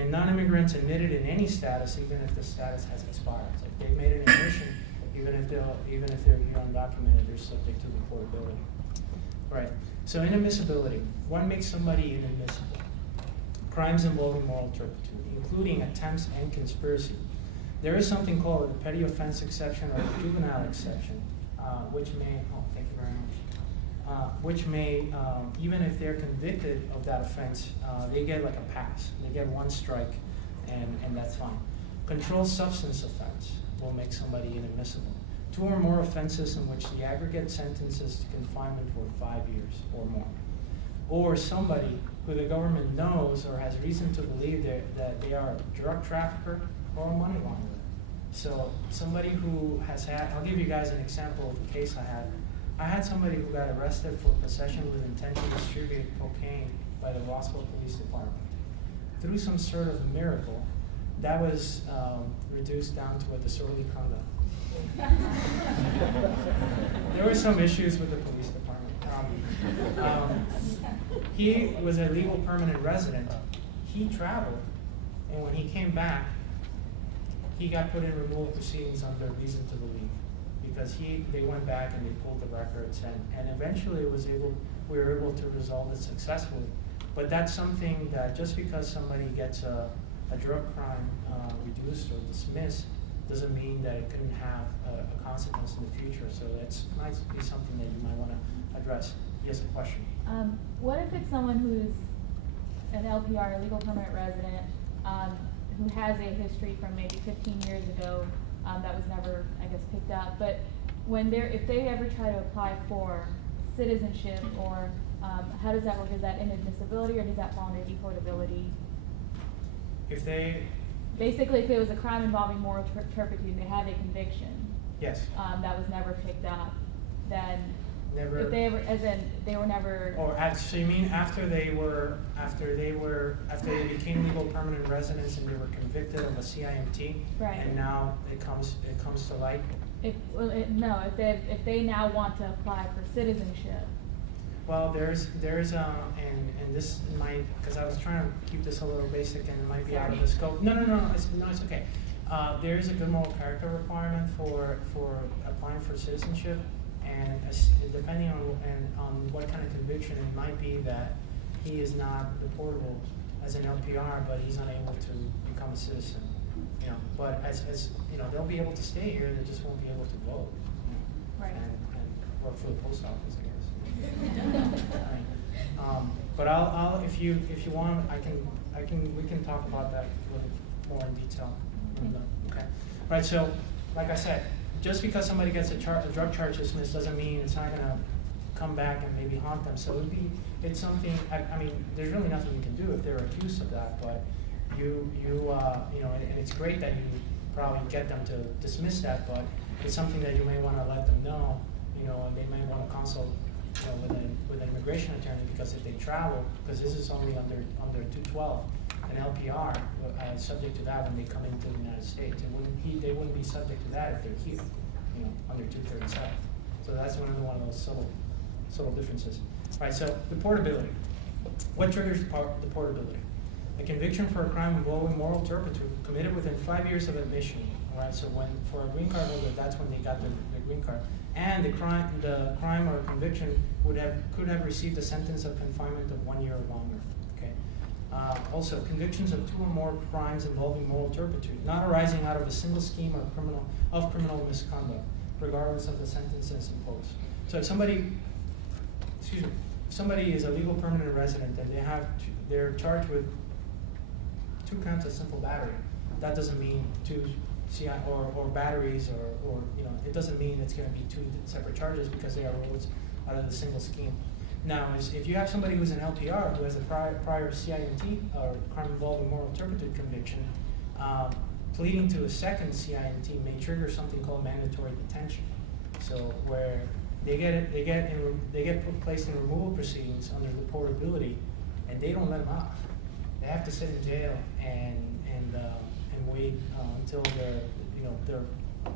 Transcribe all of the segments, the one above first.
And non-immigrants admitted in any status, even if the status has expired. So if they've made an admission, even if they're here undocumented, they're subject to deportability. Right. So inadmissibility. What makes somebody inadmissible? Crimes involving moral turpitude, including attempts and conspiracy. There is something called the petty offense exception or the juvenile exception, which may, thank you very much, which may, even if they're convicted of that offense, they get like a pass. They get one strike, and that's fine. Controlled substance offense will make somebody inadmissible. 2 or more offenses in which the aggregate sentences to confinement were 5 years or more. Or somebody who the government knows or has reason to believe that they are a drug trafficker or a money launderer. So somebody who has had, I'll give you guys an example of a case I had. I had somebody who got arrested for possession with intent to distribute cocaine by the Roswell Police Department. Through some sort of miracle, that was reduced down to a disorderly conduct. There were some issues with the police department. He was a legal permanent resident. He traveled, and when he came back, he got put in removal proceedings under reason to believe, because they went back and they pulled the records, and eventually we were able to resolve it successfully. But that's something that just because somebody gets a drug crime reduced or dismissed doesn't mean that it couldn't have a consequence in the future. So that might be something that you might want to address. Yes, a question. What if it's someone who's an LPR, a legal permanent resident, who has a history from maybe 15 years ago that was never, I guess, picked up, but if they ever try to apply for citizenship, or how does that work? Is that inadmissibility, or does that fall under deportability? Basically, if it was a crime involving moral turpitude, they have a conviction. Yes. That was never picked up, then never. If they ever, as in they were never. Or so you mean after they became legal permanent residents and they were convicted of a CIMT, right? And now it comes to light. If they now want to apply for citizenship. Well, there's and this might, because I was trying to keep this a little basic and it might be out of the scope. No, it's okay. There is a good moral character requirement for applying for citizenship, and depending on what kind of conviction, it might be that he is not deportable as an LPR, but he's unable to become a citizen. But as they'll be able to stay here. They just won't be able to vote. Right. And work for the post office, I guess. Right. But I'll if you want, we can talk about that a little more in detail. Okay. Right. So, like I said, just because somebody gets a drug charge dismissed doesn't mean it's not going to come back and maybe haunt them. So it's something. I mean, there's really nothing you can do if they're accused of that. But and it's great that you probably get them to dismiss that. But it's something that you may want to let them know. And they may want to consult with an immigration attorney, because if they travel, because this is only under 212, an LPR subject to that when they come into the United States. They wouldn't be subject to that if they're here, under 237. So that's one of those subtle differences. All right. So deportability. What triggers deportability? A conviction for a crime involving moral turpitude committed within 5 years of admission. All right. So for a green card holder, that's when they got the green card. And the crime or conviction could have received a sentence of confinement of 1 year or longer. Okay. Also, convictions of 2 or more crimes involving moral turpitude, not arising out of a single scheme of criminal misconduct, regardless of the sentences imposed. So if somebody is a legal permanent resident and they're charged with 2 counts of simple battery, that doesn't mean 2 CI or batteries or it doesn't mean it's going to be 2 separate charges, because they are rules out of the single scheme. Now, if you have somebody who's an LPR who has a prior CIMT or crime involving moral turpitude conviction, pleading to a second CIMT may trigger something called mandatory detention. So where they get placed in removal proceedings under deportability, and they don't let them out. They have to sit in jail and wait until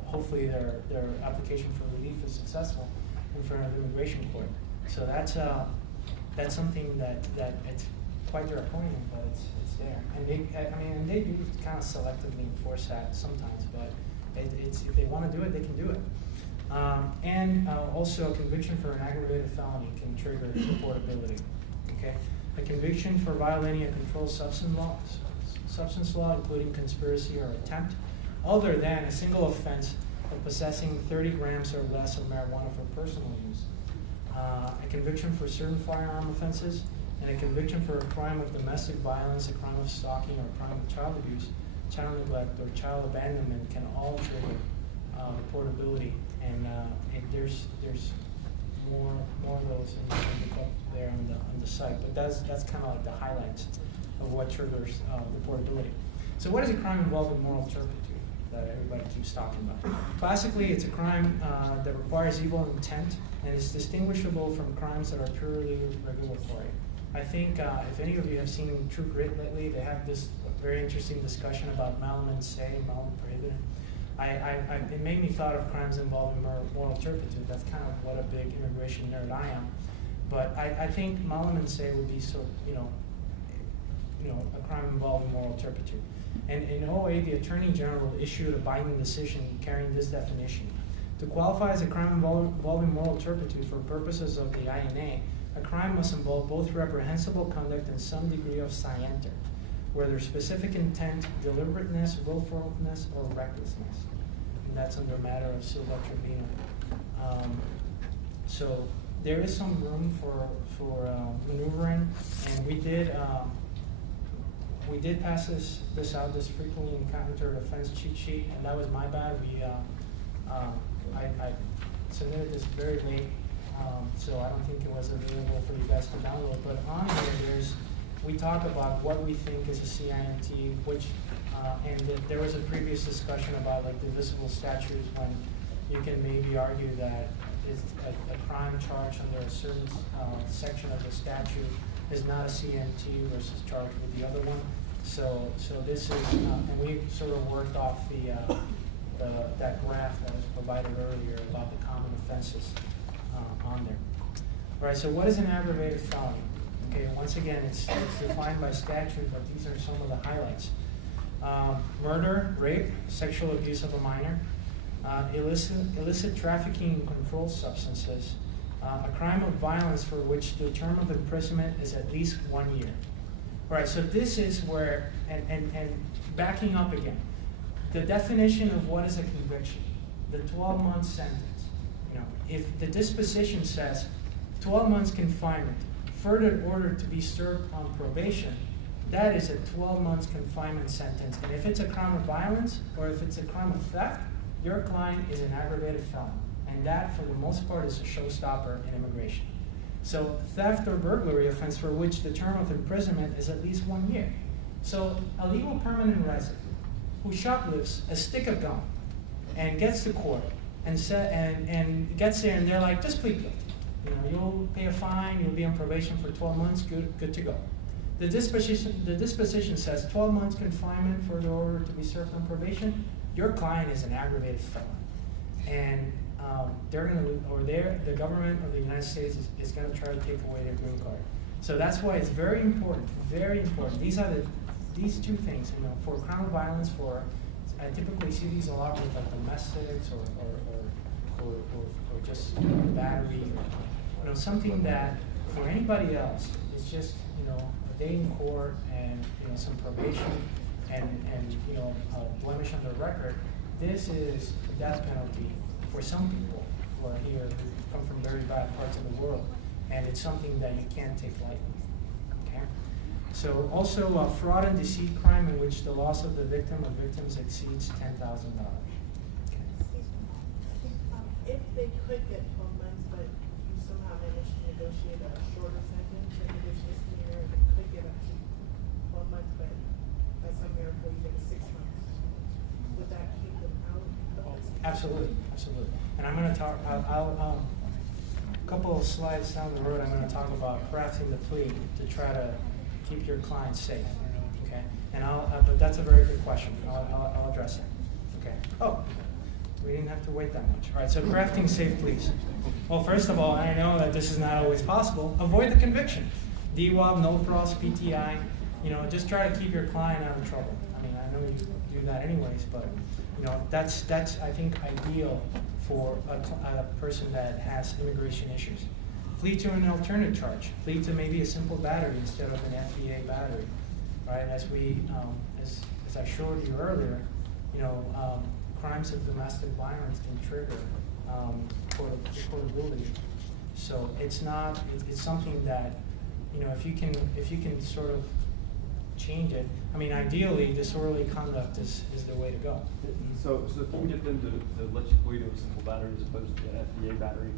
hopefully their application for relief is successful in front of the immigration court. So that's something that it's quite draconian, but it's there. And they do kind of selectively enforce that sometimes, but if they want to do it, they can do it. Also, a conviction for an aggravated felony can trigger deportability. Okay, a conviction for violating a controlled substance law, including conspiracy or attempt, other than a single offense of possessing 30 grams or less of marijuana for personal use. A conviction for certain firearm offenses, and a conviction for a crime of domestic violence, a crime of stalking, or a crime of child abuse, child neglect, or child abandonment can all trigger deportability. And there's more of those in the book there on the site, but that's kind of like the highlights of what triggers deportability. So what is a crime involving moral turpitude that everybody keeps talking about? Classically, it's a crime that requires evil intent and is distinguishable from crimes that are purely regulatory. I think if any of you have seen True Grit lately, they have this very interesting discussion about malum in se, malum prohibitum. It made me thought of crimes involving moral turpitude. That's kind of what a big immigration nerd I am. But I think malum in se would be a crime involving moral turpitude. And in 2008, the Attorney General issued a binding decision carrying this definition. To qualify as a crime involving moral turpitude for purposes of the INA, a crime must involve both reprehensible conduct and some degree of scienter, whether specific intent, deliberateness, willfulness, or recklessness. And that's under matter of Silva Tribunal. So there is some room for maneuvering, and we did pass this out, this frequently encountered offense cheat sheet, and that was my bad. I submitted this very late, so I don't think it was available for you guys to download. But on here, we talk about what we think is a CIMT, there was a previous discussion about like divisible statutes when you can maybe argue that it's a crime charged under a certain section of the statute is not a CIMT versus charged with the other one. So this is, and we sort of worked off that graph that was provided earlier about the common offenses on there. All right, so what is an aggravated felony? Okay, once again, it's defined by statute, but these are some of the highlights. Murder, rape, sexual abuse of a minor, illicit trafficking in controlled substances, a crime of violence for which the term of imprisonment is at least 1 year. All right, so this is where, and backing up again, the definition of what is a conviction, the 12-month sentence. If the disposition says 12 months confinement, further ordered to be served on probation, that is a 12 months confinement sentence. And if it's a crime of violence or if it's a crime of theft, your client is an aggravated felon. And that, for the most part, is a showstopper in immigration. So theft or burglary offense for which the term of imprisonment is at least 1 year. So a legal permanent resident who shoplifts a stick of gum and gets to court and gets there and they're like, just plead guilty. You'll pay a fine, you'll be on probation for 12 months, good to go. The disposition says 12 months confinement for the order to be served on probation. Your client is an aggravated felon. And the government of the United States is going to try to take away their green card. So that's why it's very important, very important. These two things, for crime of violence, I typically see these a lot with like domestics or just battery, something that for anybody else is just a day in court and some probation and a blemish on their record. This is a death penalty for some people who are here, who come from very bad parts of the world, and it's something that you can't take lightly. Okay. So also a fraud and deceit crime in which the loss of the victim or victims exceeds $10,000. Okay. If they could get 12 months, but you somehow managed to negotiate a shorter sentence, like a misdemeanor, and it could get up to 12 months, but by some miracle you get 6 months, would that keep them out of this? Absolutely, absolutely. And I'm going to talk, a couple of slides down the road, I'm going to talk about crafting the plea to try to keep your client safe. Okay, and but that's a very good question. I'll address it. Okay. Oh. We didn't have to wait that much. All right, so crafting safe pleas. Well, first of all, I know that this is not always possible. Avoid the conviction. DWAP, no pros, PTI. You know, just try to keep your client out of trouble. I mean, I know you do that anyways, but you know, that's I think ideal for a person that has immigration issues. Plead to an alternate charge. Plead to maybe a simple battery instead of an FEA battery, right? As we, as I showed you earlier, you know, crimes of domestic violence can trigger deportability. So it's not. It's something that, you know, if you can sort of change it. I mean, ideally, disorderly conduct is the way to go. So if you get them to let you plead to a simple battery as opposed to an FEA battery,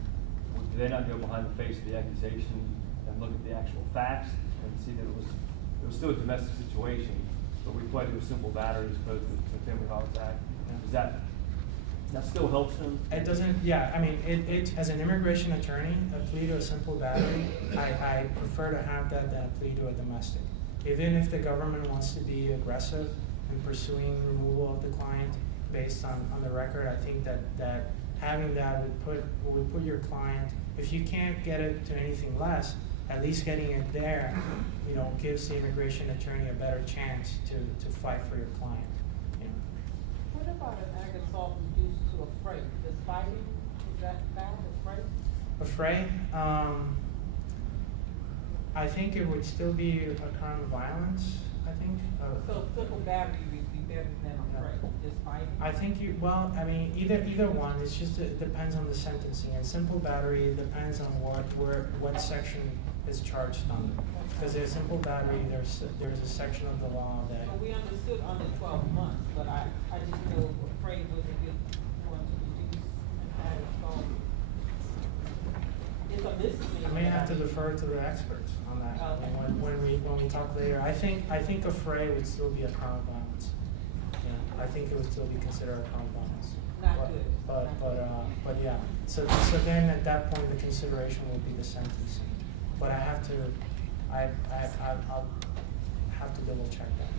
do they not go behind the face of the accusation and look at the actual facts and see that it was still a domestic situation, but we pled to a simple battery as opposed to the Family Violence Act? Does that still helps them? It doesn't. Yeah, I mean, it as an immigration attorney, a plea to a simple battery, I prefer to have that than a plea to a domestic. Even if the government wants to be aggressive in pursuing removal of the client based on the record, I think that having that would put your client, if you can't get it to anything less, at least getting it there, you know, gives the immigration attorney a better chance to fight for your client. You know. What about an act assault reduced to a fray? Does fighting, is that bad, a fray? A fray? I think it would still be a crime of violence, I think. So simple battery would be better than a fray, just fighting? I think well, I mean, either one. It's just, it depends on the sentencing. And simple battery depends on what section is charged under. Because a simple battery, there's a section of the law that. So we understood under 12 months, but I didn't know a fray was a good one to reduce an act assault. It's a misdemeanor. I may have to defer to the experts on that. Okay. When we talk later, I think a fray would still be a crime of violence. Yeah, I think it would still be considered a crime of violence. Not good. But yeah. So then at that point the consideration would be the sentencing. But I'll have to double check that.